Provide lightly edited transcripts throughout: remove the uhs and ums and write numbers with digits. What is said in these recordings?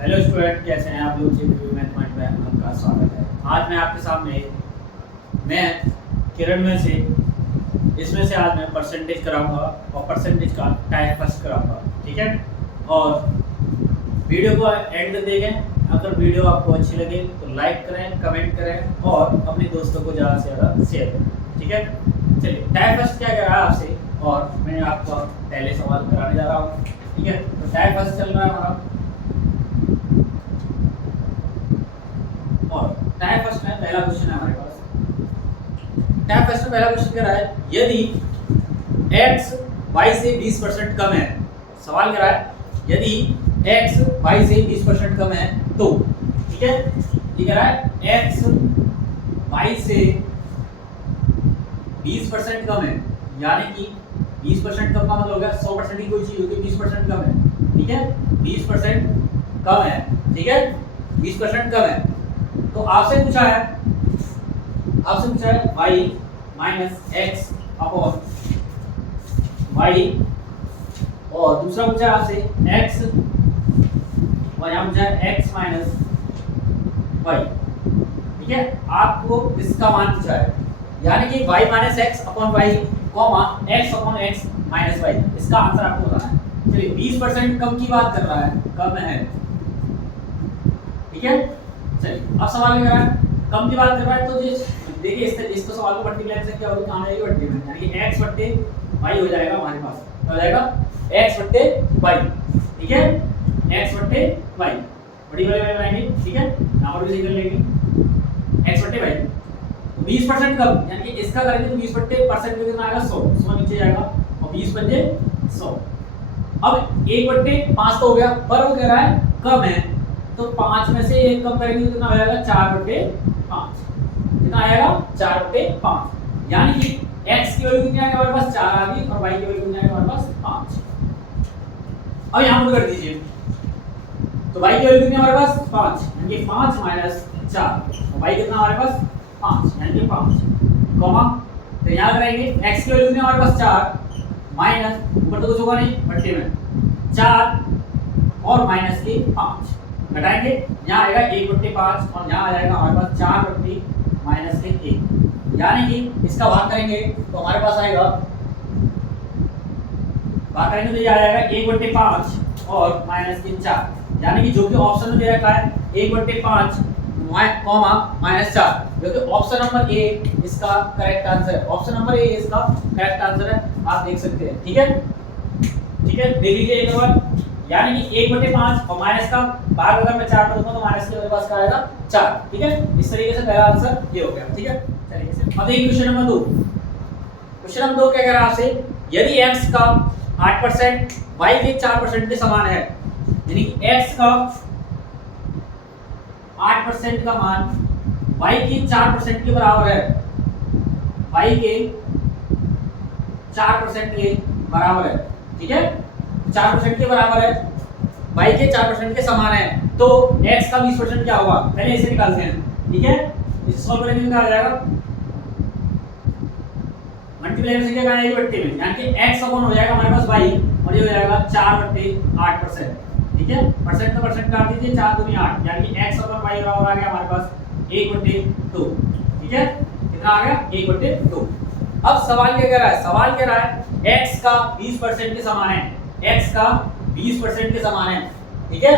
Hello student, कैसे हैं आप लोग। जीपीयू मैथमेटिक्स में आपका स्वागत है। आज मैं आपके सामने मैं किरण में से इसमें से आज मैं परसेंटेज कराऊंगा और परसेंटेज का टाइप फर्स्ट कराऊंगा, ठीक है। और वीडियो को एंड तक देखें। अगर वीडियो आपको अच्छी लगे तो लाइक करें, कमेंट करें और अपने दोस्तों को ज़्यादा से ज़्यादा शेयर करें, ठीक है। चलिए, टाइप फर्स्ट क्या कह रहा है आपसे और मैं आपको पहले सवाल कराने जा रहा हूँ, ठीक है। तो टाइप फर्स्ट चल रहा है हमारा और टाइप फर्स्ट में पहला क्वेश्चन है हमारे पास। टाइप फर्स्ट में पहला क्वेश्चन कह रहा है यदि x y से 20% कम है। सवाल कह रहा है यदि x y से 20% कम है तो, ठीक है। ये कह रहा है x y से 20% कम है, यानी कि 20% कम का मतलब हो गया 100% की कोई चीज होगी 20% कम है, ठीक है। 20% कम है, ठीक है। 20% कम है तो आपसे पूछा है y minus X upon y और दूसरा पूछा है आपसे x और यहाँ पूछा है x माइनस y, ठीक है। आपको इसका मान पूछा है, यानी कि y minus X upon Y comma x upon X minus Y, इसका आंसर आपको बताना है। चलिए, 20% कम की बात कर रहा है, कम है, ठीक है। चलिए, अब सवाल क्या है, कम की बात कर रहा है तो देखिए इसको सवाल को मल्टीप्लाई से क्या होगा, कहां जाएगी बट्टे में, यानी कि x बट्टे y हो जाएगा हमारे पास। क्या हो जाएगा? x बट्टे y, ठीक है। x बट्टे y बड़ी वाली y बनाएंगे, ठीक है। यहां पर भी सही कर लेंगे x बट्टे y। तो 20% कम, यानी कि इसका करेंगे तो 20 बट्टे परसेंट में कितना आएगा 100, 100 नीचे जाएगा और 20 पंजे 100। अब 1 बट्टे 5 तो हो गया, पर वो कह रहा है कम है तो 5 में से 1 कम करेंगे तो कितना हो जाएगा 4 बट्टे 5। कितना आएगा 4 बट्टे 5, यानी कि x की वैल्यू कितनी आएगी हमारे पास 4 आ गई और y की वैल्यू कितनी आएगी हमारे पास 5। अब यहां पर कर दीजिए तो y की वैल्यू कितनी हमारे पास 5, यानी कि 5 माइनस 4 और y कितना हमारे पास 5, यानी कि 5 कॉमा, तो यहां करेंगे x की वैल्यू कितनी हमारे पास 4 माइनस ऊपर तो कुछ होगा नहीं बट्टे में 4 और माइनस के 5 घटाएंगे, यहाँ आएगा 1 बट्टे 5 और यहाँ आ जाएगा हमारे पास 4 बट्टे माइनस के 1, यानी कि इसका भाग करेंगे तो हमारे पास आएगा, भाग करेंगे तो ये आ जाएगा 1 बट्टे 5 और माइनस के 4, यानी कि जो कि ऑप्शन में दे रखा है 1 बट्टे 5 कॉमा माइनस 4, जो कि ऑप्शन नंबर ए इसका करेक्ट आंसर है। ऑप्शन नंबर ए इसका करेक्ट आंसर है, आप देख सकते हैं, ठीक है। ठीक है, देख लीजिए एक बार, यानी कि 1 बटे 5 और माइनस का भाग अगर मैं 4 में दूंगा तो माइनस के मेरे पास क्या आएगा 4, ठीक है। इस तरीके से पहला आंसर ये हो गया, ठीक है। चलिए अब देखिए क्वेश्चन नंबर 2। क्वेश्चन नंबर 2 क्या कह रहा है आपसे, यदि x का 8% y के 4% के समान है, यानी कि x का 8% का मान y के 4% के बराबर है, y के 4% के बराबर है, ठीक है। 4% के बराबर है, y के 4% के समान है, तो x का 20% क्या होगा, पहले इसे निकालते हैं, ठीक है। इसे सॉल्व करेंगे तो क्या आ जाएगा, मल्टीप्लाई से क्या आएगा बट्टे में, यानी कि x अपॉन हो जाएगा हमारे पास y और ये हो जाएगा 4/8%, ठीक है। परसेंट का परसेंट काट दीजिए, 4 दूनी 8, यानी कि x अपॉन y बराबर आ गया हमारे पास 1/2, ठीक है। कितना आ गया 1/2। अब सवाल क्या कह रहा है, सवाल कह रहा है x का 20% के समान है, x का 20% के समान है, ठीक है।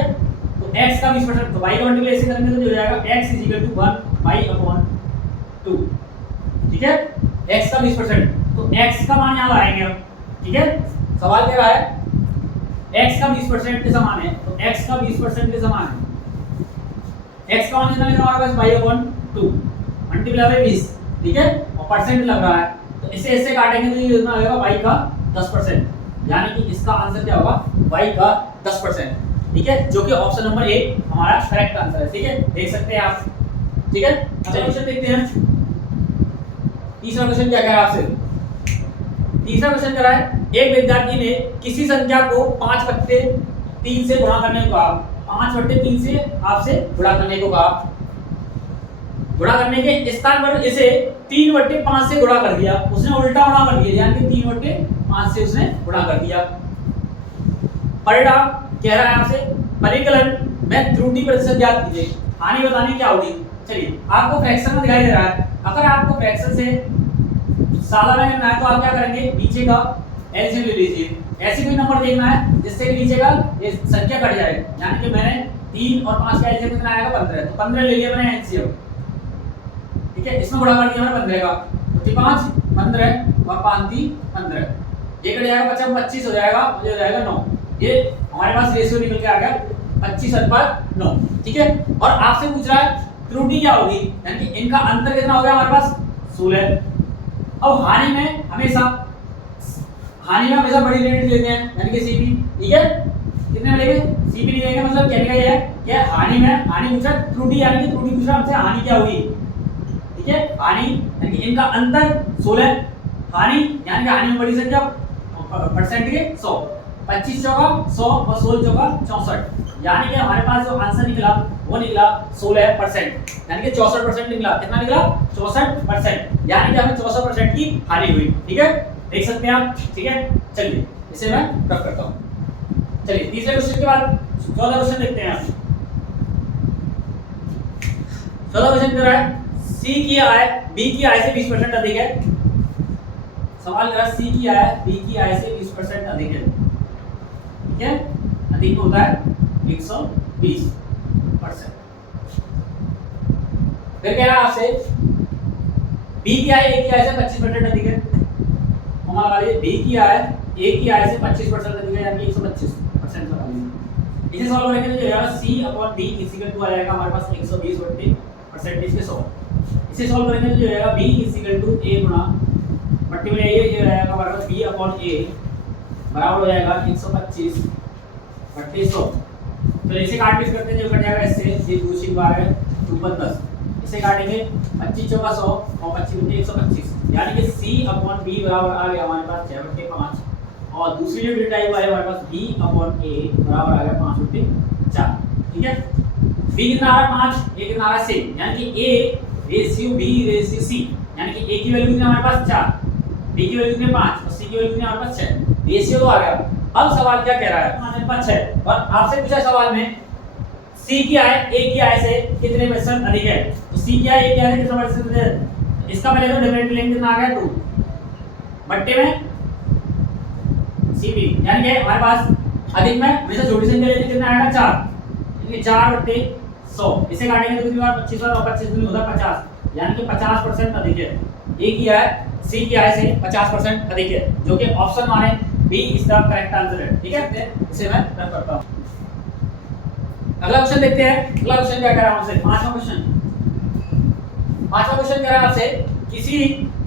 तो x का 20% तो y का मल्टीप्लाई करेंगे तो हो जाएगा x 1/2, ठीक है। x का 20% तो x का मान यहां लाएंगे अब, ठीक है। सवाल कह रहा है x का 20% के समान है, तो x का 20% के समान है, x का मान कितना है हमारे पास y/2 मल्टीप्लाई बाय 20, ठीक है। और परसेंट लग रहा है तो इसे इससे काटेंगे तो ये कितना आएगा y का 10%, यानी कि इसका आंसर क्या होगा y का 10%, ठीक है, जो कि ऑप्शन नंबर ए हमारा करेक्ट आंसर है, ठीक है। देख सकते हैं आप, ठीक है। अगला क्वेश्चन देखते हैं। तीसरा क्वेश्चन क्या कह रहा है आपसे, तीसरा क्वेश्चन कह रहा है एक विद्यार्थी ने किसी संख्या को 5/3 से गुणा करने को कहा, 5/3 से आपसे गुणा करने को कहा, गुणा करने के स्थान पर इसे 3/5 से गुणा कर दिया, उसने उल्टा गुणा कर दिया, यानी कि 3/5 से उसने गुणा कर दिया। परिणाम कह रहा है आपसे परिकलन मैं त्रुटि प्रतिशत ज्ञात कीजिए। हानि बतानी क्या होगी। चलिए आपको फ्रैक्शन में दिखाई दे रहा है, अगर आपको फ्रैक्शन से साधारण करना है तो आप क्या करेंगे, नीचे का एलसीएम ले लीजिए। ऐसे कोई नंबर देखना है जिससे कि नीचे का ये संख्या कट जाए, यानी कि मैंने 3 और 5 का एलसीएम कितना आएगा 15, तो 15 ले लिया मैंने एलसीएम। ठीक है, इसमें गुणा कर दिया मैंने 15 का, तो 5 15 और 5 3 15, ये कट जाएगा 25 हो जाएगा, मुझे हो जाएगा 9। ये हमारे पास रेशियो निकल के आ गया 25/9। ठीक है, और आपसे पूछ रहा है त्रुटि क्या होगी, यानी कि इनका अंतर कितना हो गया हमारे पास 16। अब हानि में हमेशा बड़ी यूनिट लेते हैं, यानी कि सीपी। ठीक है, कितने में लेंगे, सीपी नहीं लेंगे, मतलब कहने का ये है कि हानि पूछा त्रुटि, यानी कि त्रुटि पूछा हमसे हानि क्या होगी। ठीक है, हानि यानी कि इनका अंतर 16, हानि यानी कि हानि में बड़ी संख्या परसेंट के 100, 25 चौका 100 और 16 चौका 64, यानी कि हमारे पास जो आंसर निकला वो निकला 16%, यानी कि 64% निकला। कितना निकला 64%, यानी कि हमें 64% की हानि हुई। ठीक है, देख सकते हैं आप। ठीक है, चलिए इसे मैं रख करता हूं। चलिए तीसरे क्वेश्चन के बाद 14 क्वेश्चन देखते हैं। 14 क्वेश्चन कर रहा है सी की आय बी की आय से 20% अधिक है। सवाल कर रहा है सी की आय बी की आय से 20% अधिक है। ठीक है, अधिक होता है 120%। फिर कह रहा है आपसे बी की आय ए की आय से 25% अधिक है। हमारा बी की आय ए की आय से 25% अधिक है, यानी 125% लगा लीजिए। इसे सॉल्व करेंगे तो जो सी अपॉन डी इक्वल टू आ जाएगा हमारे पास 120% के 100। इसे सॉल्व करेंगे तो जो आएगा b इक्वल टू a गुना मल्टीप्लाई ये रहेगा हमारे पास b अपॉन a बराबर हो जाएगा 125 बट्टे 100। तो इसे काट पीस करते हैं, जो कट जाएगा इससे, ये 2 6 12 2 10, इसे काटेंगे 25 चौका 100 और 25 बटे 125, यानी कि c अपॉन b बराबर आ गया हमारे पास 6 बटे 5, और दूसरी जो डेटा है हमारे पास b अपॉन a बराबर आ गया 5 बटे 4। ठीक है, b कितना आ रहा है 5, a कितना आ रहा है 6, यानी कि a ratio b ratio c, यानी कि a की वैल्यू कितनी हमारे पास 4, b की वैल्यू कितनी 5 और c की वैल्यू कितनी हमारे पास 6, रेशियो तो आ गया। अब सवाल क्या कह रहा है, हमारे पास 6 और आपसे पूछा सवाल में c की आय a की आय से कितने प्रतिशत अधिक है। तो c की आय a की आय से कितना प्रतिशत अधिक है, इसका पहले तो डिफरेंट लेंगे, कितना आ गया 2 बट्टे में cb, यानी कि हमारे पास अधिक में हमेशा छोटी संख्या लेते कितना आएगा 4, यानी 4 बट्टे 100, इसे काटेंगे तो कितनी बार 25 और 25 दूनी होता है 50, यानी कि 50% अधिक है। ए की आय सी की आय से 50% अधिक है, जो कि ऑप्शन माने B is the correct answer है। ठीक है, इसे मैं रन करता हूं। अगला क्वेश्चन देखते हैं। अगला क्वेश्चन क्या कह रहा है हमसे, पांचवा क्वेश्चन कह रहा है आपसे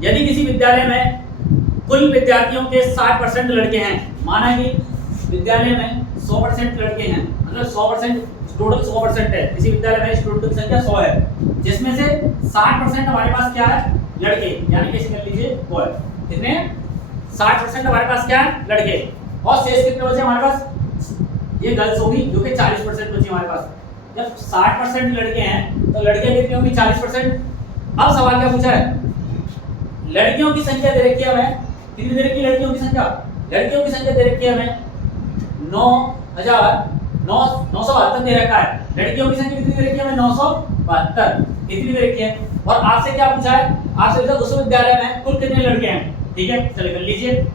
यदि किसी विद्यालय में कुल विद्यार्थियों के 60% लड़के हैं, माना कि विद्यालय में 100% लड़के हैं, मतलब 100% टोटल 100% है, किसी विद्यालय में स्टूडेंट की संख्या 100 है, जिसमें से 60% हमारे पास क्या है लड़के, यानी कि इसे कर लीजिए बॉय। कितने 60% हमारे पास क्या है लड़के, और शेष कितने बचे हमारे पास, ये गर्ल्स होगी जो कि 40% बची हमारे पास। जब 60% लड़के हैं तो लड़कियां कितनी होंगी 40%। अब सवाल क्या पूछा है, लड़कियों की संख्या दे रखी है हमें, कितनी दे रखी है लड़कियों की संख्या, लड़कियों की संख्या दे रखी है हमें 9,972 दे रखा है, लड़कियों की संख्या कितनी दे रखी है हमें 972 कितनी दे रखी है। और आपसे क्या पूछा है, आपसे पूछा उस विद्यालय में कुल कितने लड़के हैं। ठीक है, चलिए कर लीजिए,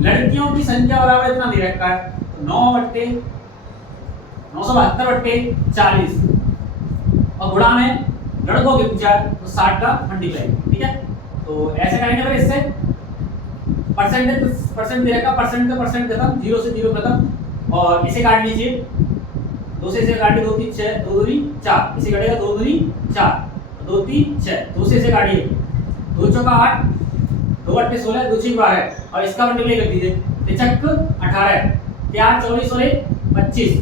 लड़कियों की संख्या बराबर इतना दे रखा है 9/972/40, और गुणा में लड़कों के पूछा तो 60 का मल्टीप्लाई। ठीक है, तो ऐसे करेंगे फिर इससे परसेंट दे रखा, परसेंट का परसेंट खत्म, 0 से 0 खत्म, और इसे काट लीजिए, 2 से इसे काटिए 2 3 6 2 दूनी 4, इसे काटेगा 2 दूनी 4 2 3 6, 2 से इसे काटिए 2 चौका 8 2 बट्टे 16 2 6 12, और इसका मल्टीप्लाई कर दीजिए 3 18 4 24 और 25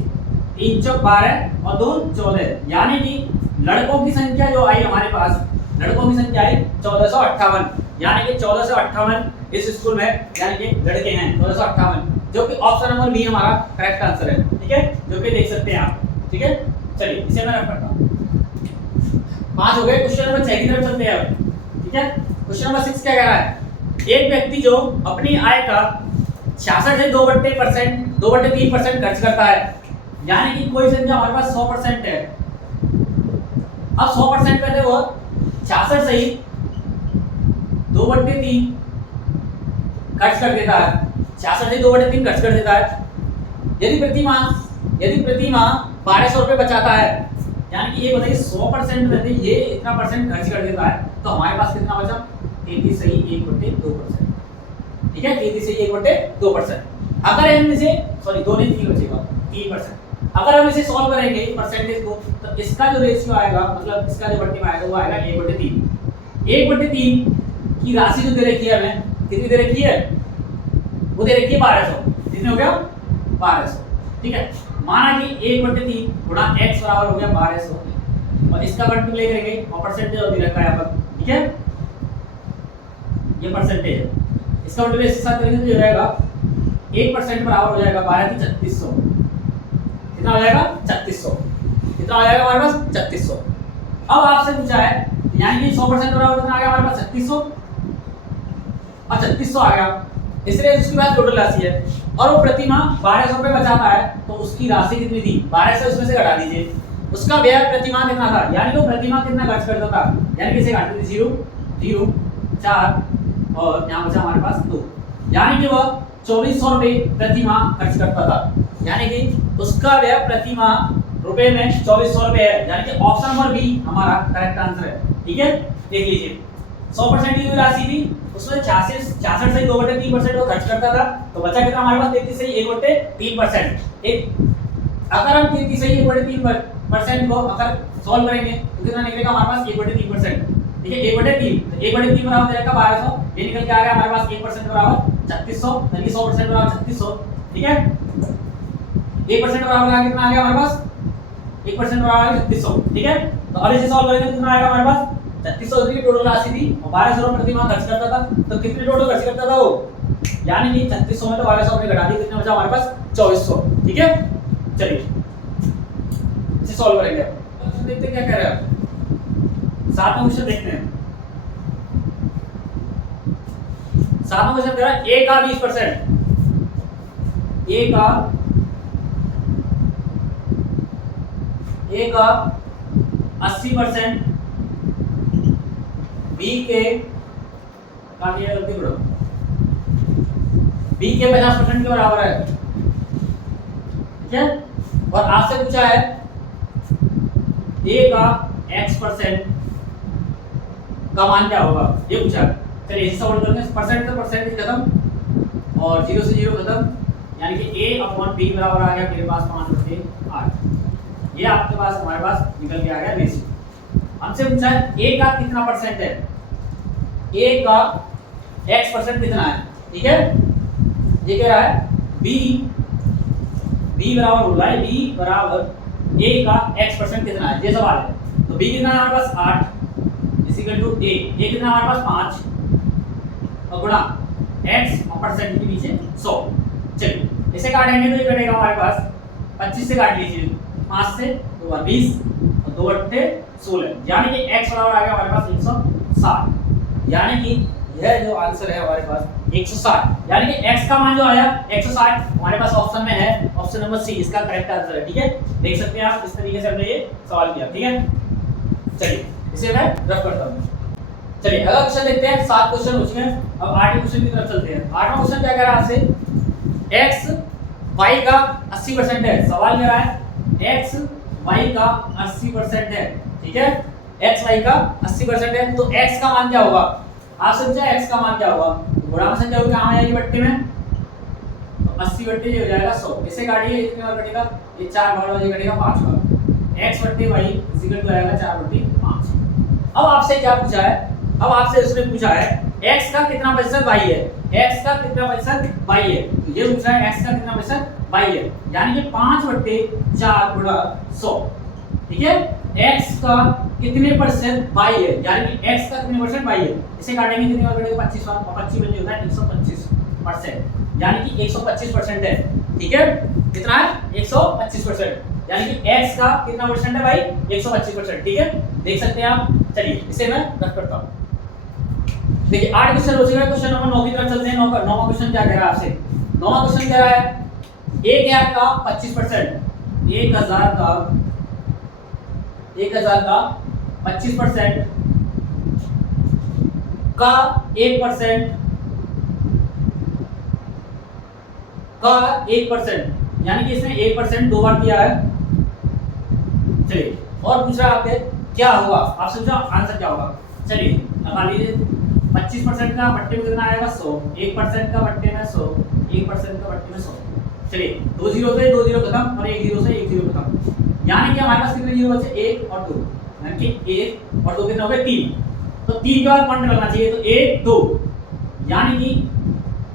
3 चौक 12 और 2 14, यानी कि लड़कों की संख्या जो आई हमारे पास, लड़कों की संख्या आई 1458, यानी कि 1458 इस स्कूल में यानी कि लड़के हैं 1458, जो कि ऑप्शन नंबर बी हमारा करेक्ट आंसर है। ठीक है, जो कि देख सकते हैं आप। ठीक है, चलिए इसे मैं रख करता हूं। 5 हो गए, क्वेश्चन नंबर 6 की तरफ चलते हैं अब। ठीक है, क्वेश्चन नंबर 6 क्या कह रहा है, एक व्यक्ति जो अपनी आय का 66 से 2/3% खर्च करता है, यानी कि कोई संख्या हमारे पास 100% है। अब 100% पे देखो 66 सही 2/3 खर्च कर देता है, 66 सही 2/3 खर्च कर देता है। यदि प्रति माह 1200 रुपए बचाता है, यानी कि ये बताइए 100% में से ये इतना परसेंट खर्च कर देता है, तो हमारे पास कितना बचा? 33 सही 1/2%। ठीक है, 33 सही 1/2%। अगर हम इसे सॉरी 2 नहीं 3 बचेगा 3%। अगर हम इसे सॉल्व करेंगे परसेंटेज को, तो इसका जो रेशियो आएगा, मतलब इसका जो बट्टी में आएगा वो आएगा 1/3। 1/3 की राशि जो दे रखी है हमें, कितनी दे रखी है? वो दे रखी है 1200। कितने हो गया? 1200। ठीक है, माना कि 1/3 गुणा x बराबर हो गया 1200 और इसका मल्टीप्लाई करेंगे और परसेंटेज दे रखा है यहाँ पर। ठीक है, ये परसेंटेज है, इसका मल्टीप्लाई इसके साथ करेंगे तो जो रहेगा 1% बराबर हो जाएगा 12 की 3600। कितना हो जाएगा? 3600। कितना हो जाएगा हमारे पास? 3600। अब आपसे पूछा है, यानी कि 100% बराबर कितना आ गया हमारे पास? 3600 और 3600 आ गया, इसलिए उसके पास टोटल राशि है और वो प्रति माह 1200 रुपए बचाता है, तो उसकी राशि कितनी थी? 1200 उसमें से घटा दीजिए। उसका व्यय प्रति माह कितना था, यानी वो प्रति माह कितना खर्च करता था, यानी कि इसे काट दीजिए 0 0 4 और यहाँ बचा हमारे पास 2, यानी कि वह 2400 रुपए प्रति माह खर्च करता था। यानी कि उसका व्यय प्रति माह रुपए में 2400 रुपए है, यानी कि ऑप्शन नंबर बी हमारा करेक्ट आंसर है। ठीक है, देख लीजिए 100% की राशि थी, उसमें 66 से 2/3% वो खर्च करता था, तो बचा कितना हमारे पास? 33 से 1/3%। एक अगर हम 33 से 1/3% को अगर सॉल्व करेंगे तो कितना निकलेगा हमारे पास? 1/3%। ठीक है, 1/3 तो 1/3 बराबर हो जाएगा 1200, ये निकल के आ गया हमारे पास 1% बराबर 3600, यानी 100% बराबर 3600। ठीक है, 1% बराबर आ कितना आ गया हमारे पास? 1% बराबर 3600। ठीक है, तो अब इसे सॉल्व करेंगे तो कितना आएगा हमारे पास? 3600 की टोटल राशि थी और 1200 रुपए प्रति माह खर्च करता था, तो कितने टोटल खर्च करता था वो? यानी कि 3600 में तो 1200 अपने घटा दिए, कितना बचा हमारे पास? 2400। ठीक है, चलिए इसे सॉल्व करेंगे। क्वेश्चन देखते हैं क्या कह रहे हैं। 7वां क्वेश्चन देखते हैं। 7वां क्वेश्चन कह रहा है a का 20%, a का 80%, b के काफी गलती करो, b के 50% के बराबर है। ठीक है, और आपसे पूछा है a का x% का मान क्या होगा, ये पूछा है। चलिए इसे सॉल्व करते हैं। परसेंट तो परसेंटेज खत्म और 0 से 0 खत्म, यानी कि a/b बराबर आ गया मेरे पास 5/8। ये आपके पास हमारे पास निकल के आ गया रेशियो। हमसे पूछा है a का कितना परसेंट है, a का x% कितना है। ठीक है, ये कह रहा है b बराबर होगा b बराबर a का x% कितना है, ये सवाल है। तो b कितना है हमारे पास 8 इक्वल टू a कितना हमारे पास 5 और गुणा x और परसेंट के नीचे 100। चलिए इसे काटेंगे तो ये कटेगा हमारे पास 25 से काट लीजिए, 5 से 2 20 और 2 8 16, यानी कि x बराबर आ गया हमारे पास 160। यानी कि यह जो आंसर है हमारे पास 160, यानी कि x का मान जो आया 160 हमारे पास ऑप्शन में है, ऑप्शन नंबर सी इसका करेक्ट आंसर है। ठीक है, देख सकते हैं आप, इस तरीके से हमने ये सवाल किया। ठीक है, चलिए इसे मैं रफ करता हूं। चलिए अगला क्वेश्चन देखते हैं। 7 क्वेश्चन हो चुके हैं, अब 8वें क्वेश्चन की तरफ चलते हैं। 8वां क्वेश्चन क्या कह रहा है आपसे, x y का 80% है। सवाल कह रहा है x y का 80% है। ठीक है, x y का 80% है, तो x का मान क्या होगा? आप समझा x का मान क्या होगा? गुणा में संख्या कहां आएगी बट्टे में, तो 80 बट्टे ये हो जाएगा 100। इसे काटिए, कितने बार कटेगा? ये 4 बार हो कटेगा 5 बार। x बट्टे y इक्वल टू आएगा 4/5। अब आपसे क्या पूछा है? अब आपसे उसने पूछा है x का कितना प्रतिशत y है, x का कितना प्रतिशत y है। तो ये पूछा है x का कितना प्रतिशत y है, यानी कि 5/4 गुणा 100। ठीक है, x का कितने परसेंट y है, यानी कि x का कितने परसेंट y है। इसे काटेंगे कितने बार कटेगा? 25 बार, और 25 में होता है 125%, यानी कि 125% है। ठीक है, कितना है? 125%, यानी कि x का कितना परसेंट है भाई? 125%। ठीक है, देख सकते हैं आप। चलिए इसे मैं रख करता हूं। देखिए 8 क्वेश्चन हो चुके हैं, क्वेश्चन नंबर 9 की तरफ चलते हैं। 9वां क्वेश्चन क्या कह रहा है आपसे? 9वां क्वेश्चन कह रहा है 1000 का 25%, 1000 का 25% का 1% का 1%, यानी कि इसने 1% 2 बार किया है। चलिए और पूछ रहा है आपसे क्या होगा, आप समझो आंसर क्या होगा। चलिए लगा लीजिए 25% का बट्टे में कितना आएगा 100, 1% का बट्टे में 100, 1% का बट्टे में 100। चलिए 2 जीरो से 2 जीरो खत्म और 1 जीरो से 1 जीरो खत्म, यानी कि हमारे पास कितने जीरो बचे 1 और 2, यानी कि 1 और 2 कितने हो गए 3। तो 3 के बाद पॉइंट लगना चाहिए, तो 1 2 यानी कि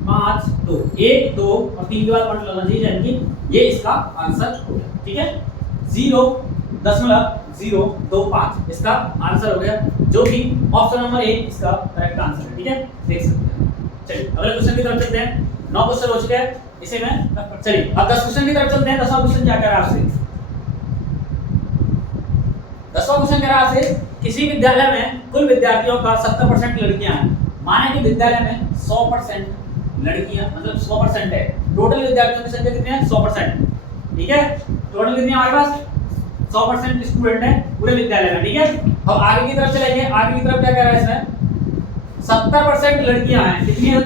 5 2, 1 2 और 3 के बाद पॉइंट लगना चाहिए, यानी कि ये इसका आंसर हो गया। ठीक है 0.025 इसका आंसर हो गया, जो कि ऑप्शन नंबर ए इसका करेक्ट आंसर है। ठीक है देख सकते हैं। चलिए अगले क्वेश्चन की तरफ चलते हैं। 9 क्वेश्चन हो चुके हैं इसे में। चलिए अब 10 क्वेश्चन की तरफ चलते हैं। 10वां क्वेश्चन क्या कह रहा है आपसे, 10वां क्वेश्चन कह रहा है आपसे किसी विद्यालय में कुल विद्यार्थियों का 70% लड़कियां हैं। माने कि विद्यालय में 100% लड़कियां, मतलब 100% है। टोटल विद्यार्थियों की संख्या कितनी है 100%। ठीक है टोटल कितनी है हमारे पास 100% स्टूडेंट है पूरे विद्यालय में। ठीक है अब आगे की तरफ चलेंगे। आगे की तरफ क्या कह रहा है इसमें 70% लड़कियां हैं। कितनी है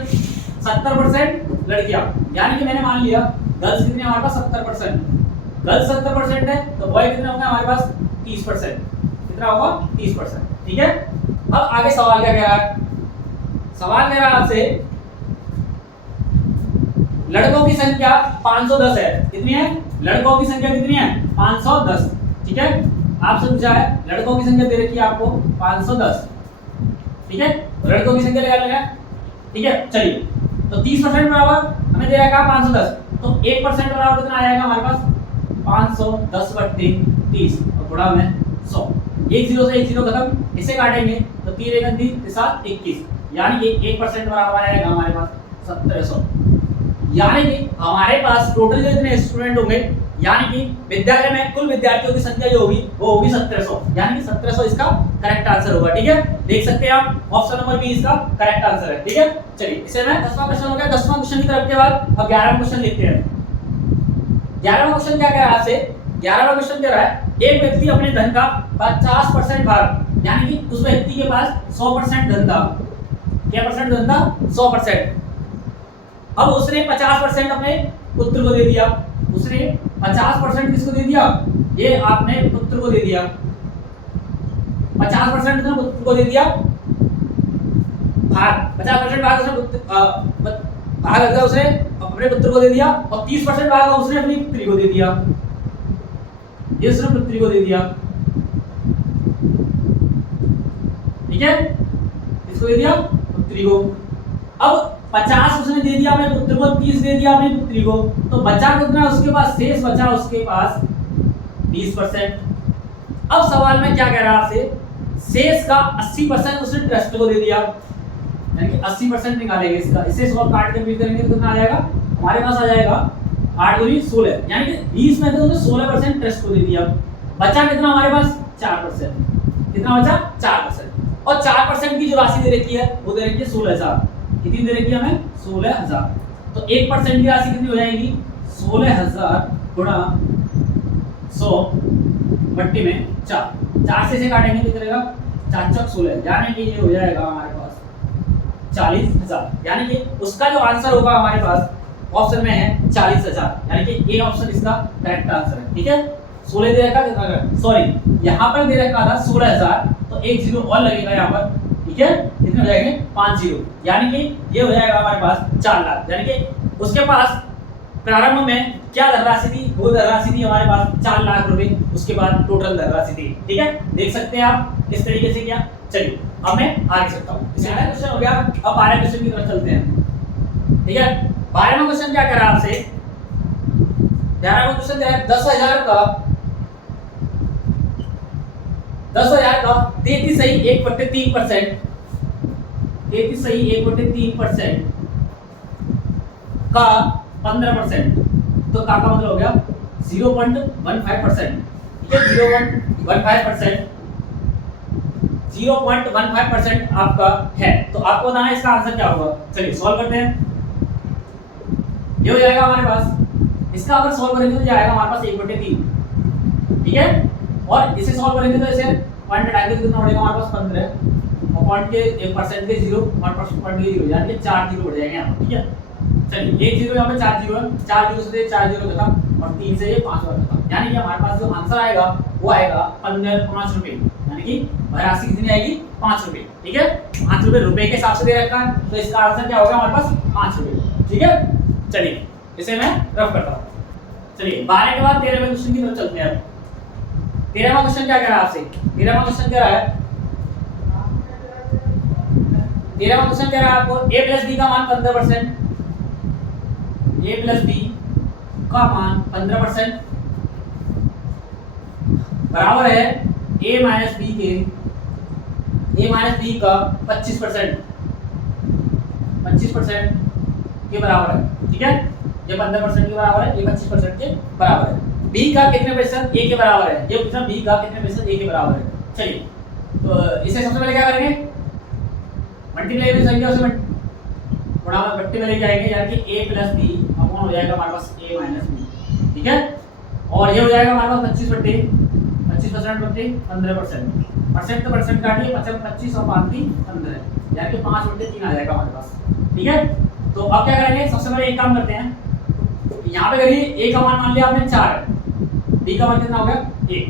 70% लड़कियां, यानी कि मैंने मान लिया गर्ल्स कितनी है हमारे पास 70%, गर्ल्स 70% है तो बॉय कितने होंगे हमारे पास 30%। कितना होगा 30%। ठीक है अब आगे सवाल क्या कह रहा है, सवाल कह रहा है आपसे लड़कों की संख्या 510 है। कितनी है लड़कों की संख्या कितनी है 510। ठीक है आप समझा है लड़कों की संख्या दे रखी है आपको 510। ठीक है लड़कों की संख्या लगा लेंगे। ठीक है चलिए तो 30% बराबर हमें दे रखा है 510, तो 1% बराबर कितना आएगा हमारे पास 510 बट्टे 30 और गुणा में 100। 1 जीरो से 1 जीरो खत्म, इसे काटेंगे तो 3 1 3 के साथ 21, यानी कि 1% बराबर आएगा हमारे पास 1700। यानी कि हमारे पास टोटल जितने स्टूडेंट होंगे, यानी कि विद्यालय में कुल विद्यार्थियों की संख्या जो होगी वो होगी 1700, यानी कि 1700 इसका करेक्ट आंसर होगा। ठीक है देख सकते हैं आप ऑप्शन नंबर बी इसका करेक्ट आंसर है। ठीक है चलिए इसे मैं 10वां क्वेश्चन हो गया। 10वां क्वेश्चन की तरफ के बाद अब 11वां क्वेश्चन लिखते हैं। 11वां क्वेश्चन क्या कह रहा है आपसे, 11वां क्वेश्चन कह रहा है एक व्यक्ति अपने धन का 50% भाग, यानी कि उस व्यक्ति के पास 100% धन था। क्या परसेंट धन था 100%। अब उसने 50% अपने पुत्र को दे दिया। उसने 50% किसको दे दिया, ये आपने पुत्र को दे दिया। 50% उसने पुत्र को दे दिया, भाग 50% भाग उसने अपने पुत्र को दे दिया, और 30% भाग उसने अपनी पुत्री को दे दिया। ये उसने पुत्री को दे दिया। ठीक है किसको दे दिया पुत्री को। अब 50 उसने दे दिया अपने पुत्र को, 30 दे दिया अपनी पुत्री को, तो बचा कितना उसके पास, शेष बचा उसके पास 20%। अब सवाल में क्या कह रहा है आपसे, शेष का 80% उसने ट्रस्ट को दे दिया, यानी कि 80% निकालेंगे इसका। इसे 100 काट के फिर करेंगे तो कितना आ जाएगा हमारे पास आ जाएगा 8 दूनी 16, यानी कि 20 में से उसने 16% ट्रस्ट को दे दिया। बचा कितना हमारे पास 4%। कितना बचा 4%, और 4% की जो राशि दे रखी है वो दे रखी है 16000। कितनी दे रखी है हमें 16000, तो 1% की राशि कितनी हो जाएगी 16000 गुणा 100 बट्टी में 4, 4 से काटेंगे तो चलेगा 4 चौक 16, यानी कि ये हो जाएगा हमारे पास 40000, यानी कि उसका जो आंसर होगा हमारे पास ऑप्शन में है 40000, यानी कि ए ऑप्शन इसका करेक्ट आंसर है। ठीक है 16 दे रखा कितना, सॉरी यहाँ पर दे रखा था 16000, तो एक जीरो और लगेगा यहाँ पर। ठीक है कितने हो जाएंगे 5 जीरो, यानी कि ये हो जाएगा हमारे पास 4 लाख, यानी कि उसके पास प्रारंभ में क्या धनराशि थी, वो धनराशि थी हमारे पास 4 लाख रुपए, उसके बाद टोटल धनराशि थी। ठीक है देख सकते हैं आप इस तरीके से क्या। चलिए अब मैं आगे चलता हूँ। 11वां क्वेश्चन हो गया, अब 12वें क्वेश्चन की तरफ चलते हैं। ठीक है 12वां क्वेश्चन क्या कर रहा है आपसे, 11वां क्वेश्चन है 10,000 का 33 सही 1/3%, 33 सही 1/3% का 15%, तो का मतलब हो गया 0.15%। ठीक है 0.15%, 0.15% आपका है, तो आपको बताना है इसका आंसर क्या होगा। चलिए सॉल्व करते हैं। ये हो जाएगा हमारे पास, इसका अगर सॉल्व करेंगे तो जाएगा हमारे पास 1/3, ठीक है। और इसे सॉल्व करेंगे तो इसे पॉइंट हटाएंगे तो कितना बढ़ेगा हमारे पास 15 और पॉइंट के परसेंट के 0 और पॉइंट के 0 यानी कि 4 जीरो बढ़ जाएंगे यहाँ पर, ठीक है। चलिए एक जीरो यहाँ पे 4 जीरो है, 4 जीरो से 4 जीरो खत्म और 3 से ये 5 बार खत्म, यानी कि हमारे पास जो आंसर आएगा वो आएगा 5 रुपए, यानी कि राशि कितनी आएगी 5 रुपए, ठीक है। 5 रुपए रुपए के हिसाब से दे रखा है तो इसका आंसर क्या होगा हमारे पास 5 रुपए, ठीक है। चलिए इसे मैं रफ करता हूँ। चलिए 12 के बाद 13वें क्वेश्चन की तरफ चलते हैं। अब 13वां क्वेश्चन क्या कह रहा है आपसे, 13वां क्वेश्चन कह रहा है 13वां क्वेश्चन कह रहा है आपको a प्लस b का मान 15%, a प्लस b का मान 15% बराबर है a माइनस b के a माइनस b का 25% के बराबर है, ठीक है। ये 15% के बराबर है, ये 25% के बराबर है। b का कितने प्रतिशत a के बराबर है, ये पूछा b का कितने प्रतिशत a के बराबर है। चलिए तो इसे सबसे पहले क्या करेंगे, मल्टीप्लाई में संख्या से थोड़ा हम बट्टे में लेके आएंगे, यानी कि a प्लस b अपॉन हो जाएगा हमारे पास a माइनस b, ठीक है। और ये हो जाएगा हमारे पास 25% बट्टे 15%, परसेंट तो परसेंट काटिए 25 और 5 15, यानी कि 5/3 आ जाएगा हमारे पास, ठीक है। तो अब क्या करेंगे, सबसे पहले एक काम करते हैं, यहाँ पे करिए a का मान मान लिया आपने 4 है, b का मान कितना हो गया 1,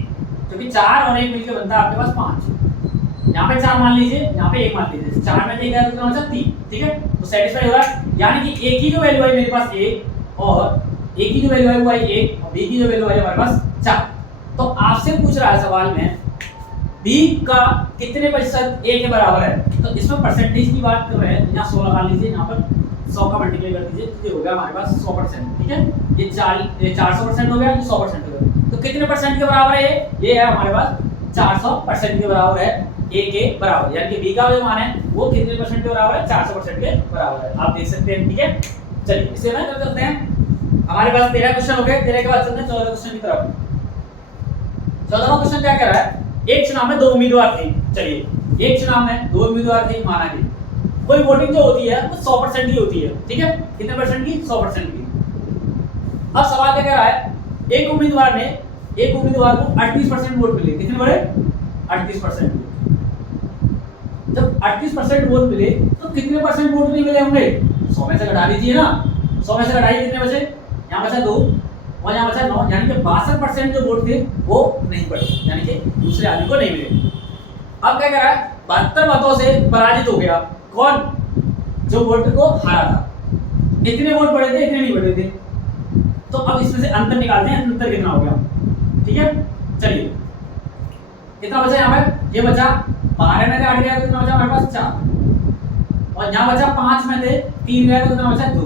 क्योंकि 4 और 1 मिलकर बनता है आपके पास 5। यहाँ पे 4 मान लीजिए, यहाँ पे 1 मान लीजिए, 4 में 1 है तो कितना बचा 3, ठीक है। तो सेटिस्फाई हो रहा है, यानी कि a की जो वैल्यू है मेरे पास 1 और a की जो वैल्यू है वो है 1 और b की जो वैल्यू है हमारे पास 4। तो आपसे पूछ रहा है सवाल में b का कितने प्रतिशत a के बराबर है, तो इसमें परसेंटेज की बात कर रहे हैं, यहाँ 100 लगा लीजिए, यहाँ पर 100 का मल्टीप्लाई कर दीजिए, ये हो गया हमारे पास 100%, ठीक है। ये 400% हो गया, 100% हो गया, तो कितने परसेंट के बराबर है ये है हमारे पास 400% के बराबर है a के बराबर, यानी कि b का जो मान है वो कितने परसेंट के बराबर है 400% के बराबर है, आप देख सकते हैं, ठीक है। चलिए इसे ना कर सकते हैं, हमारे पास 13 क्वेश्चन हो गए, 13 के बाद चलते हैं 14 क्वेश्चन की तरफ। 14वां क्वेश्चन क्या कह रहा है, एक चुनाव में 2 उम्मीदवार थे, चलिए एक चुनाव में 2 उम्मीदवार थे माना कि कोई वोटिंग जो होती है वो 100% की होती है, ठीक है। कितने परसेंट की 100% की। अब सवाल क्या कह रहा है, एक उम्मीदवार को 38% वोट मिले, कितने बड़े 38%। जब 38% वोट मिले तो कितने परसेंट वोट नहीं मिले होंगे, 100 में से घटा दीजिए ना, 100 में से घटाइए कितने बचे, यहाँ बचा 2 और यहाँ बचा 9, यानी कि 62% जो वोट थे वो नहीं पड़े, यानी कि दूसरे आदमी को नहीं मिले। अब क्या कह रहा है, 72 मतों से पराजित हो गया कौन, जो वोट को हारा था। इतने वोट पड़े थे, इतने नहीं पड़े थे, तो अब इसमें से अंतर निकालते हैं, अंतर कितना हो गया, ठीक है। चलिए कितना बचा यहाँ पे, ये बचा 12 में से 8 गया तो कितना बचा हमारे पास 4, और यहाँ बचा 5 में से 3 गया तो कितना बचा 2,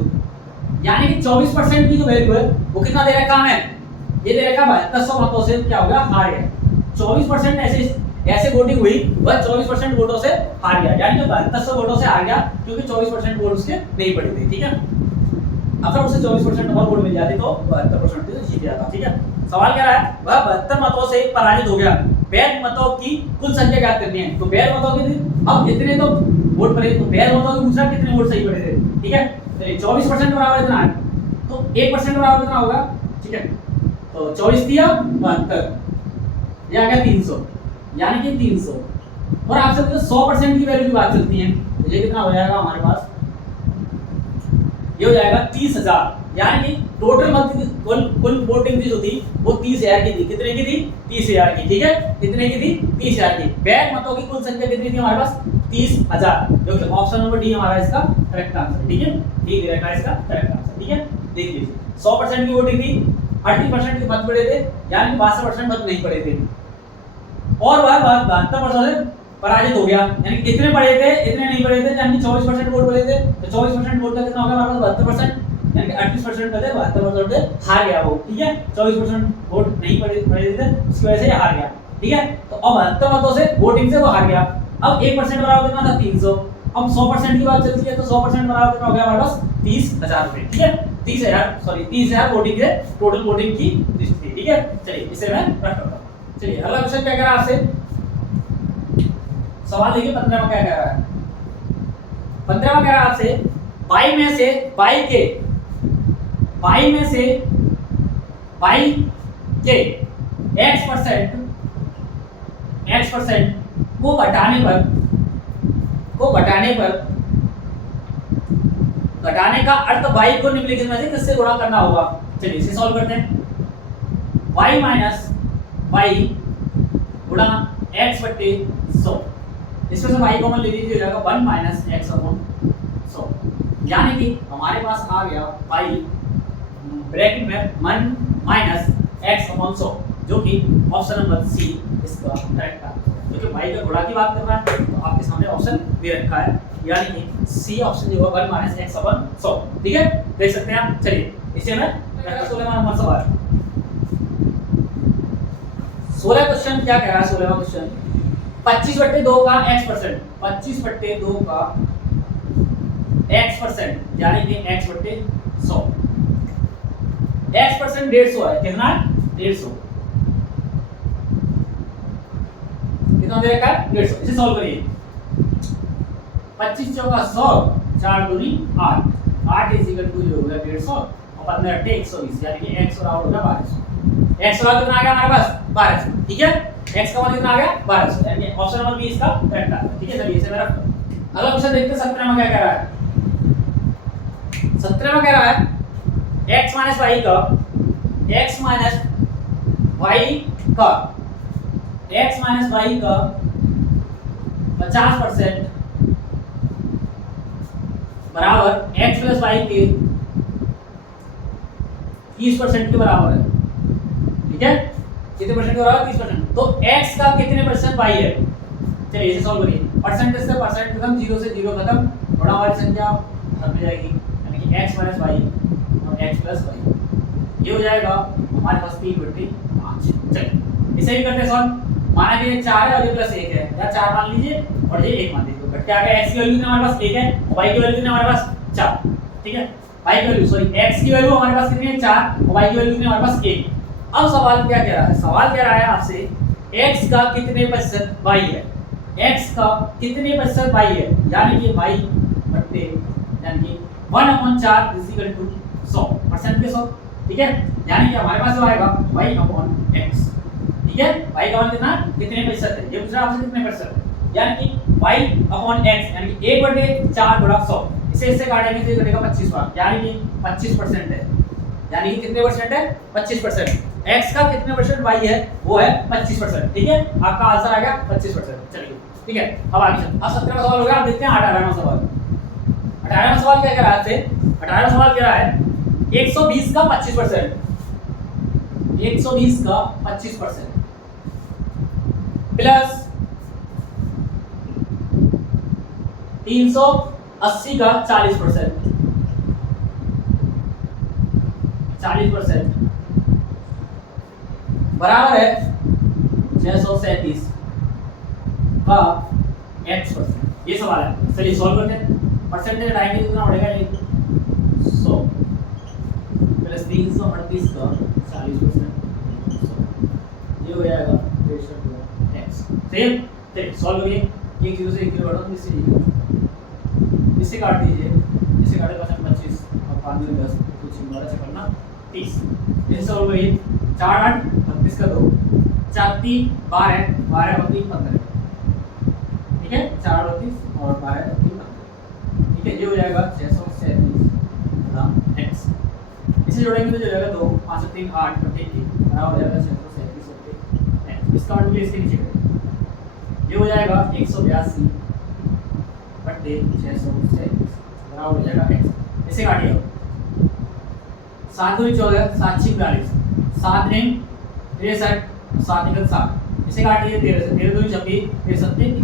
यानी कि 24% की जो वैल्यू है वो कितना दे रखा है, ये दे रखा 7200 मतों से क्या हो गया, हार गया। 24% ऐसे वोटिंग हुई, वह 24% वोटों से हार गया, यानी कि 7200 वोटों से हार गया, क्योंकि 24% वोट उसके नहीं पड़े थे, ठीक है। अगर उसे 24% और वोट मिल जाते तो 72% से जीत जाता, ठीक है। सवाल क्या रहा है, वह 72 मतों से पराजित हो गया, वैध मतों की कुल संख्या ज्ञात करनी है। तो वैध मतों की अब इतने तो वोट पड़े, तो वैध मतों की पूछा कितने वोट सही पड़े थे, ठीक है। 24% बराबर इतना है, तो 1% बराबर कितना होगा, ठीक है। तो 24 दिया 72, ये आ गया 300, यानी कि 300। और आपसे 100% की वैल्यू की बात चलती है, तो ये कितना हो जाएगा हमारे पास, ये हो जाएगा 30,000, यानी कि टोटल मत कुल वोटिंग जो थी वो 30,000 की थी, कितने की थी 30,000 की, ठीक है। कितने की थी 30,000 की। वैध मतों की कुल संख्या कितनी थी हमारे पास 30,000, जो कि ऑप्शन नंबर डी हमारा इसका करेक्ट आंसर, ठीक है। डी दे रखा है इसका करेक्ट आंसर, ठीक है। देख लीजिए 100% की वोटिंग थी, 30% के मत पड़े थे, यानी कि 62% मत नहीं पड़े थे, और वह 72% से पराजित हो गया, यानी कितने पड़े थे, इतने नहीं पड़े थे, यानी 24% वोट पड़े थे, तो 24% वोट का कितना होगा हमारे पास 72%, यानी कि 38% पड़े, 72% से हार गया वो, ठीक है। 24% वोट नहीं पड़े थे, उसकी वजह से हार गया, ठीक है। तो अब 72 मतों से वोटिंग से वो हार गया। अब 1% बराबर कितना था 300, अब 100% की बात चलती है, तो 100% बराबर कितना हो गया हमारे पास 30,000 रुपए, ठीक है। 30,000 वोटिंग के टोटल वोटिंग की लिस्ट थी, ठीक है। चलिए इसे मैं रख करता हूं। चलिए अगला क्वेश्चन क्या कह रहा है आपसे, सवाल देखिए 15वां क्या कह रहा है। 15वां कह रहा है आपसे 22 में से 22 के x परसेंट को घटाने का अर्थ y को निम्नलिखित में से किससे गुणा करना होगा। चलिए इसे सॉल्व करते हैं। y माइनस y गुणा x बट्टे 100, इसमें से y कॉमन ले लीजिए, हो जाएगा 1 माइनस x अपॉन 100, यानी कि हमारे पास आ गया y ब्रैकेट में 1 माइनस x अपॉन 100, जो कि ऑप्शन नंबर सी इसका करेक्ट आंसर है। क्योंकि y का गुणा की बात कर रहा है तो आपके सामने ऑप्शन दे रखा है, यानी कि सी ऑप्शन जो होगा 1 माइनस x अपॉन 100। ठीक है, देख सकते हैं आप। चलिए इसे मैं 16वां नंबर सवाल, 16 क्वेश्चन क्या कह रहा है। 16वां क्वेश्चन 25/2 का x परसेंट, 25/2 का x परसेंट, यानी कि x बट्टे 100। x परसेंट 150 है, कितना है 150, कितना दे रखा है 150। इसे सॉल्व करिए। 25 चौका 100, 4 दूनी 8, 8 इज इक्वल टू जो होगा 150 और 15 अट्ठे 120, यानी कि x और आउट होगा 1200। x का कितना आ गया हमारे पास 1200। ठीक है, x का मान कितना आ गया 1200, यानी ऑप्शन नंबर बी इसका करेक्ट आंसर। ठीक है, चलिए इसे मैं रखता हूं। अगला क्वेश्चन देखते हैं 17 में क्या कह रहा है। 17 में कह रहा है x माइनस y का x माइनस y का 50% बराबर x प्लस y के 30% के बराबर है। ठीक है, कितने परसेंट के बराबर 30%, तो x का कितने परसेंट y है। चलिए इसे सॉल्व करिए। परसेंटेज से परसेंट खत्म, 0 से 0 खत्म, बड़ा वाली संख्या हर में जाएगी, यानी कि x माइनस y और x प्लस y, ये हो जाएगा हमारे पास 3/5। चलिए इसे भी करते हैं सॉल्व। माना कि ये 4 है और ये प्लस 1 है, या 4 मान लीजिए और ये 1 मान लीजिए, बट क्या आ गया, x की वैल्यू हमारे पास 1 है और y की वैल्यू हमारे पास 4। ठीक है, y की वैल्यू सॉरी x की वैल्यू हमारे पास कितनी है 4 और y की वैल्यू हमारे पास 1। अब सवाल क्या कह रहा है, सवाल कह रहा है आपसे x का कितने प्रतिशत y है, x का कितने प्रतिशत y है, यानी कि y बट्टे, यानी कि 1/4 इज इक्वल टू 100% के 100। ठीक है, यानी कि हमारे पास जो आएगा y/x। ठीक है, y का मान कितना कितने प्रतिशत है, ये पूछ रहा है आपसे कितने प्रतिशत है, यानी कि y/x, यानी कि 1/4 गुणा 100, इसे इससे काटेंगे तो ये कटेगा 25 बार, यानी कि 25% है, यानी कि कितने परसेंट है 25%। x का कितने परसेंट y है, वो है 25%। ठीक है, आपका आंसर आ गया 25%। चलिए ठीक है, अब आगे चलते हैं। अब 17वां सवाल हो गया, अब देखते हैं 18वां सवाल। 18वां सवाल क्या कह रहा है आपसे, 18वां सवाल कह रहा है 120 का 25%, 120 का 25% प्लस 380 का 40%, 40% बराबर है 637 का x%। ये सवाल है, चलिए सॉल्व करते हैं। परसेंटेज हटाएंगे तो कितना बढ़ेगा, 100 प्लस 338 का 40%, ये हो जाएगा 63 x। सेम, चलिए सॉल्व करिए। 1 0 से 1 0 घटाओ, इससे काट दीजिए, इससे काटे 25 और 5 में 10, कुछ 12 से करना 30। इसे सॉल्व करिए। 4 8 32 का 2, 4 3 12, 12 और 3 15। ठीक है, 4 और 30 और 12 और 3 15। ठीक है, ये हो जाएगा 637 x। इसे जोड़ेंगे तो जो जाएगा 2 5 और 3 8 बराबर हो जाएगा 637 x। इसका मल्टीप्लाई इसके नीचे करें, ये हो जाएगा 182 बट्टे 637 बराबर हो जाएगा x। इसे काटिए, 7 दूनी 14, 7 6 42, 7 9 63, 7 1 7। इसे काटिए 13 से, 13 दूनी 26, 13 7 21,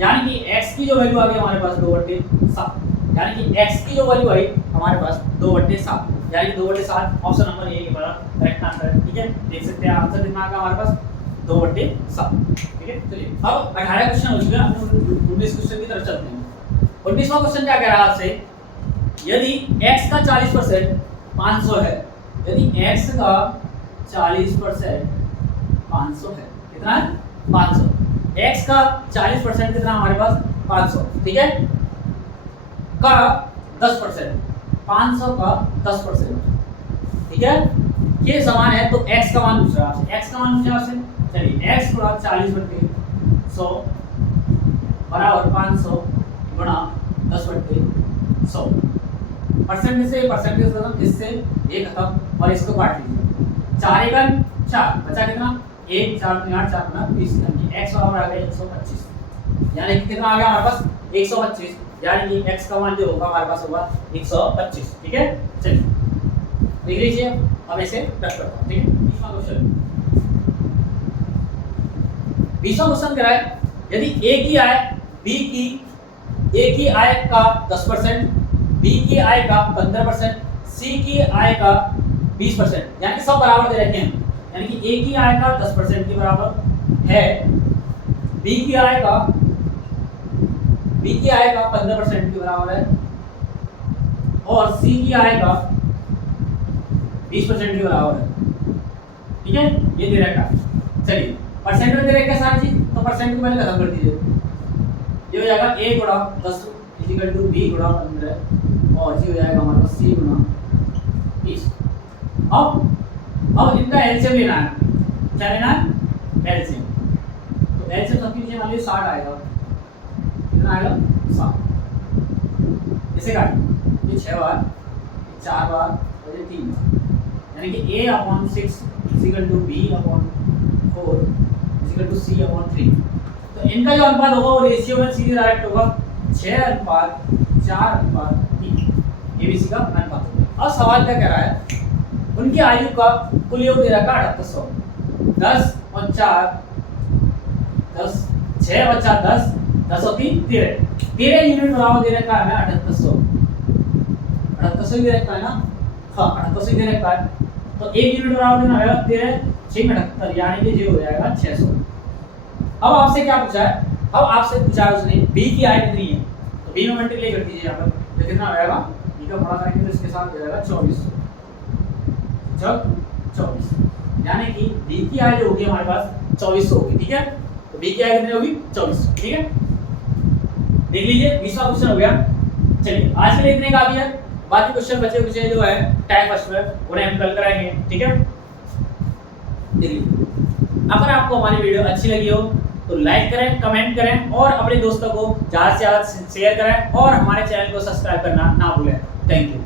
यानी कि x की जो वैल्यू आ गई हमारे पास 2/7, यानी कि x की जो वैल्यू आई हमारे पास 2/7, यानी कि 2/7 ऑप्शन नंबर ए हमारा करेक्ट आंसर है। ठीक है, देख सकते हैं आंसर कितना आ गया हमारे पास 2/7। ठीक है, चलिए अब 18 क्वेश्चन हो चुके हैं, 19 क्वेश्चन की तरफ चलते हैं। 19वां क्वेश्चन क्या कह रहा है आपसे, यदि x का 40% 500 है, यदि x का 40% 500 है, कितना है 500, x का 40% कितना हमारे पास 500। ठीक है, का 10%, 500 का 10%। ठीक है, ये समान है तो x का मान पूछ रहा है आपसे, x का मान पूछ रहा है आपसे। चलिए x गुणा 40/100 बराबर 500 गुणा 10/100। परसेंटेज से परसेंटेज खत्म, इससे ये खत्म और इसको काट लीजिए। 4 एकम 4 बचा कितना 1 4 3 8 4 9 20 यानी x बराबर आ गया 125। यानी कि कितना आ गया हमारे पास 125, यानी कि x का मान जो होगा हमारे पास होगा 125। ठीक है, चलिए लिख लीजिए। अब इसे रख करता हूं। ठीक है, 20वां क्वेश्चन। 20वां क्वेश्चन कह रहा है यदि a की आय आय का 10%, b की आय का 15%, c की आय का 20%, यानी कि सब बराबर दे रखे हैं। यानी कि a की आय का 10% के बराबर है, b की आय का 15% के बराबर है और c की आय का 20% के बराबर है। ठीक है, ये दे रखा है। चलिए परसेंट में दे रखा है सारी चीज, तो परसेंट को पहले खत्म कर दीजिए। ये हो जाएगा a गुणा 10 इक्वल टू b गुणा 15 और ये हो जाएगा हमारे पास c गुणा 20। अब इनका एलसीएम लेना है। क्या लेना है? एलसीएम। तो एलसीएम सबकी नीचे मान लीजिए 60 आएगा। कितना आएगा? 60। इसे काट ये 6 बार, 4 बार और ये 3 बार, यानी कि a/6 b/4 c/3। तो इनका जो अनुपात होगा वो रेशियो में सीधे डायरेक्ट होगा 6:4:3। ये भी इसका अनुपात होगा। अब सवाल क्या कह रहा है, उनकी आयु का कुल योग दे रखा है 3800। 10 और 4 10, 6 और 4 10, 10 और 3 13 यूनिट बराबर दे रखा है हमें 3800। 3800 दे रखा है ना, हाँ 3800 दे रखा है। तो 1 यूनिट बराबर देना है 13 6 में 78, यानी कि ये हो जाएगा 600। अब आपसे क्या पूछा है? अब आपसे पूछा है उसने b की आय कितनी है, तो b में मल्टीप्लाई कर दीजिए यहाँ पर, तो कितना हो जाएगा, b का बड़ा करेंगे तो इसके साथ हो जाएगा 2400। जब 24, यानी कि b की आय जो होगी हमारे पास 2400 होगी। ठीक है, तो b की आय कितनी होगी 2400। ठीक है, देख लीजिए 20वां क्वेश्चन हो गया। चलिए आज के लिए इतने काफी है, बाकी क्वेश्चन बचे कुछ जो है टाइम फर्स्ट में उन्हें हम कल कराएंगे। ठीक है, देख लीजिए। अगर आपको हमारी वीडियो अच्छी लगी हो तो लाइक करें, कमेंट करें और अपने दोस्तों को ज़्यादा से ज़्यादा शेयर करें और हमारे चैनल को सब्सक्राइब करना ना भूलें। Thank you.